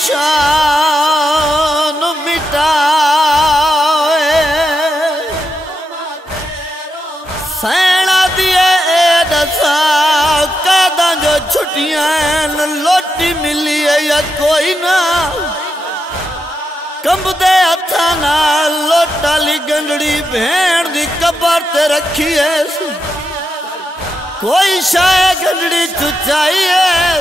شان مٹائے سینا دیے دسا قیداں جو چھٹیاں لوٹی ملی ہے یا کوئی نہ کمب دے ہتھاں نال لوٹا لی گنڈڑی بھیڑ دی قبر تے رکھی ہے کوئی شاہ گنڈڑی چچائی ہے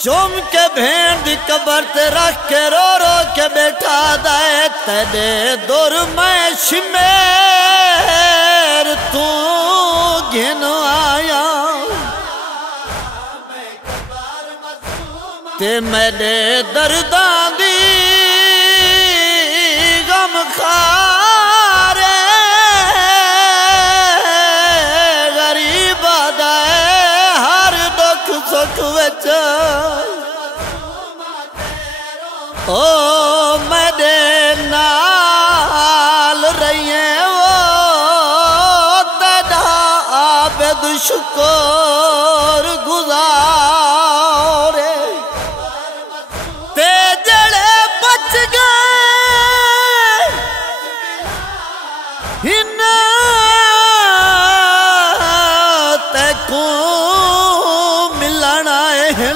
چوم کے بھیڑ دی قبر تے رکھ کے رو رو کے بیٹھا دائے تیرے دور میں شمیر تو گھن آیا تے میرے درداں دی غم خارے غریب آدائے ہر دکھ سکھ وچ او میرے نال رہیے وہ تیرا عابد شکر گزارے تے جڑے بچ گئے ہن تے کو ملن آئے ہیں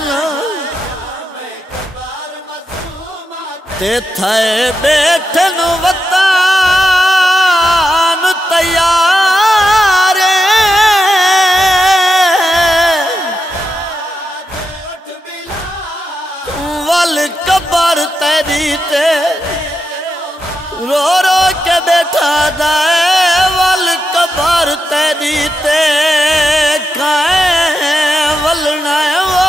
تے تھائے بیٹھن وطن تیارے ول قبر تیری تے رو رو کے بیٹھا دائے ول قبر تیری تے کائیں ولنا ہے وہ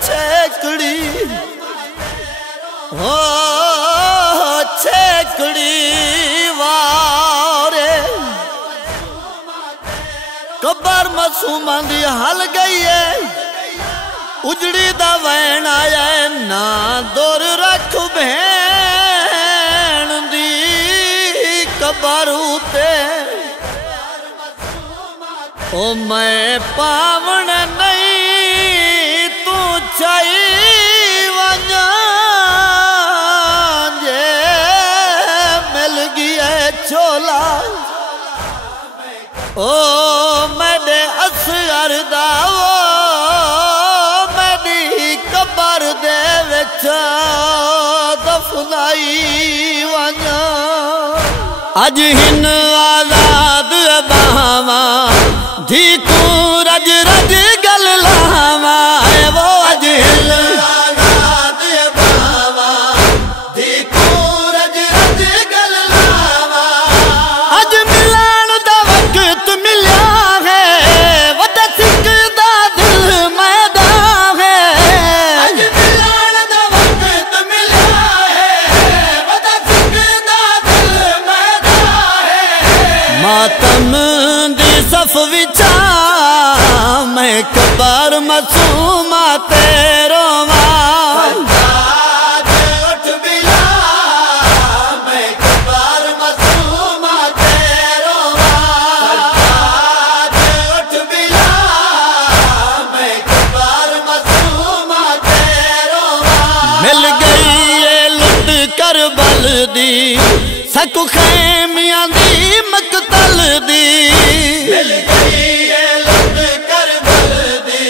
چھیکڑی ہو چھیکڑی وارے قبر معصوماں دی ہل گئی ہے اجڑی دا وین آیا ہے نا دور رکھ بھین دی قبر ہوتے او میں پاون نہیں چاہی ونجا جے مل گیا چولا او میرے اصغر دا او میری قبر دے وچ دفنائی ونجا اج ہن آزاد باواں دھی کو رج رج گل لاواں وہ اج ہن آزاد باواں دھی کو رج رج گل لاواں اج ملان دا وقت ملیا ہے وڈ سکھ دا دل میدان ہے اج ملان دا وقت ملیا ہے وڈ سکھ دا دل میدان ہے ماتم دی صف وچا میں قبر معصومہ تیرو فریاد اٹھ بلا میں قبر معصومہ تیرو فریاد اٹھ بلا میں قبر معصومہ تیرو مل گئی ہے لٹ کربل دی سکو خیمیاں دی مقتل دی مل گئی ہے لٹ کربل دی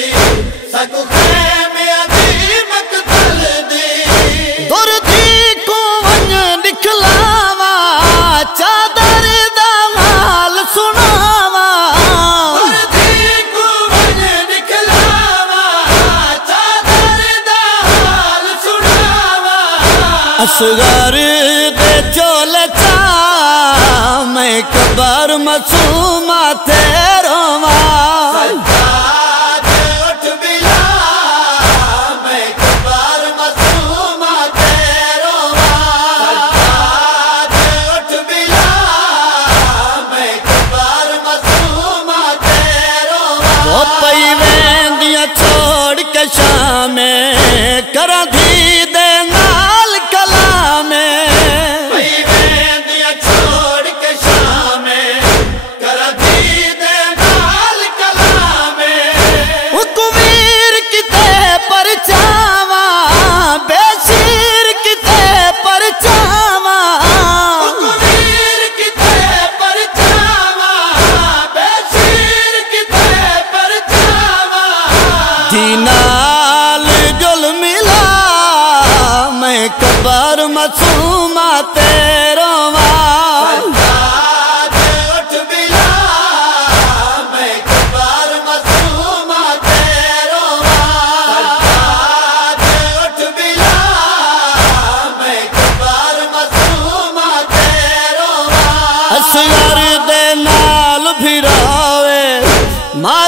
سکو خیمیاں دی مقتل دی دور دی کو ون نکلاواں چادر دا حال سناواں دور دی کو ون نکلاواں چادر دا حال سناواں اصغر دے چولے چا میں قبر معصومہ تیرو فریاد اٹھ بلا میں قبر معصومہ تیرو فریاد اٹھ بلا میں قبر معصومہ تیرو وہ پئی ویندیاں چھوڑ کے شام کراں دھی دے نال کلام پئی ویندیاں چھوڑ کے شام کراں دھی دے نال کلام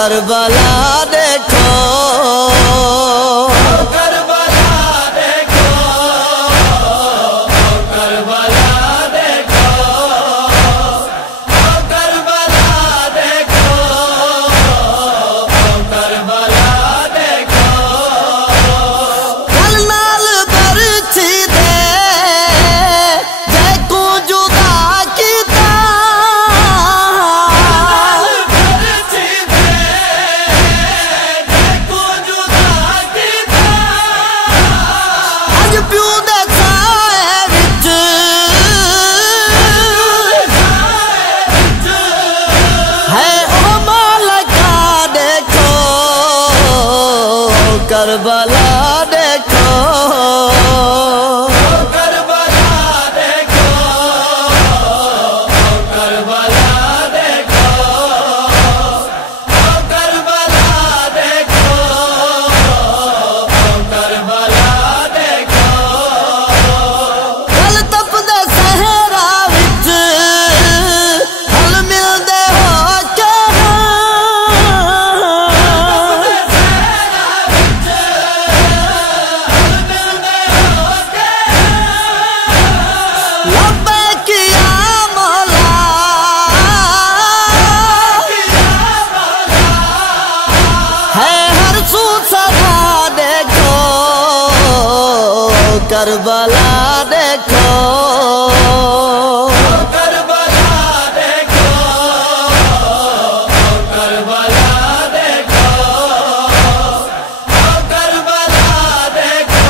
کربلا دیکھو کربلا دیکھو کربلا دیکھو کربلا دیکھو کربلا دیکھو گل نال برچھی دے جے کو جدا کیتا کربلا دیکھو کربلا دیکھو کربلا دیکھو کربلا دیکھو کربلا دیکھو گل تپدے صحرا وچ ہل ملدے ہو کے کربلا دیکھو کربلا دیکھو کربلا دیکھو کربلا دیکھو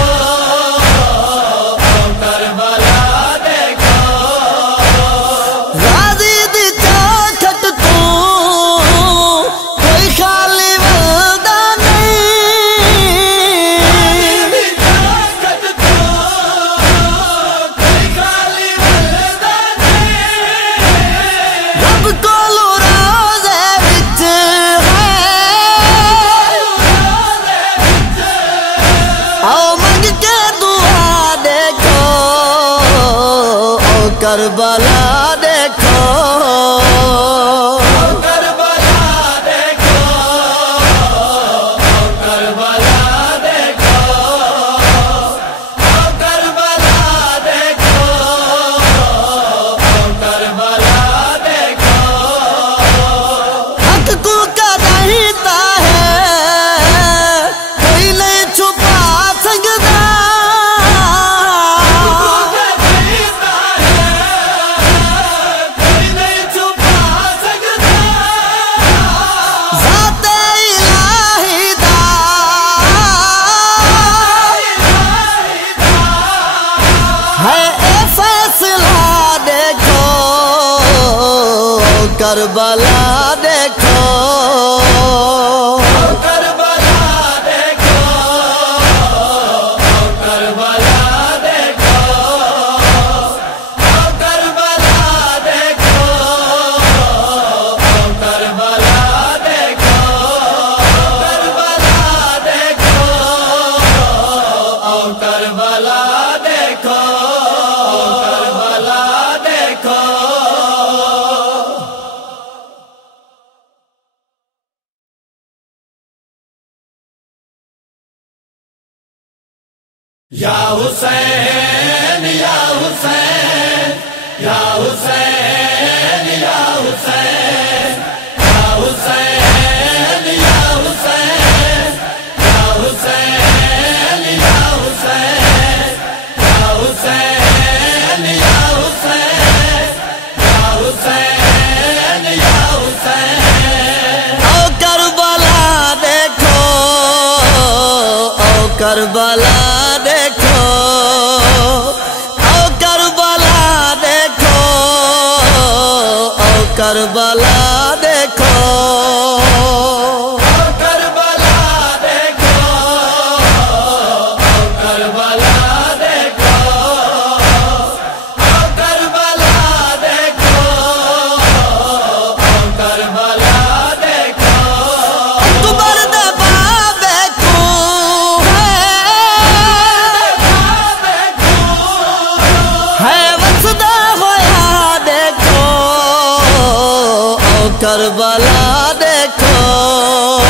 کربلا دیکھو غازی دی چاکھٹ تو کوئی خالی ولدا کربلا دیکھو کربلا دیکھو کربلا دیکھو کربلا دیکھو کربلا دیکھو حق کو کہتا ہے کوئی نہیں چھپا سکتا کربلا دیکھو کربلا دیکھو کربلا دیکھو کربلا دیکھو کربلا دیکھو کربلا دیکھو کربلا دیکھو کربلا دیکھو یا حسین یا حسین یا حسین یا حسین یا حسین یا حسین یا حسین یا حسین یا حسین یا حسین یا حسین یا حسین او کربلا دیکھو او کربلا دیکھو او کربلا دیکھو او کربلا دیکھو کربلا دیکھو کربلا دیکھو کربلا دیکھو کربلا دیکھو اکبر دے بابے کو کربلا دے دیکھو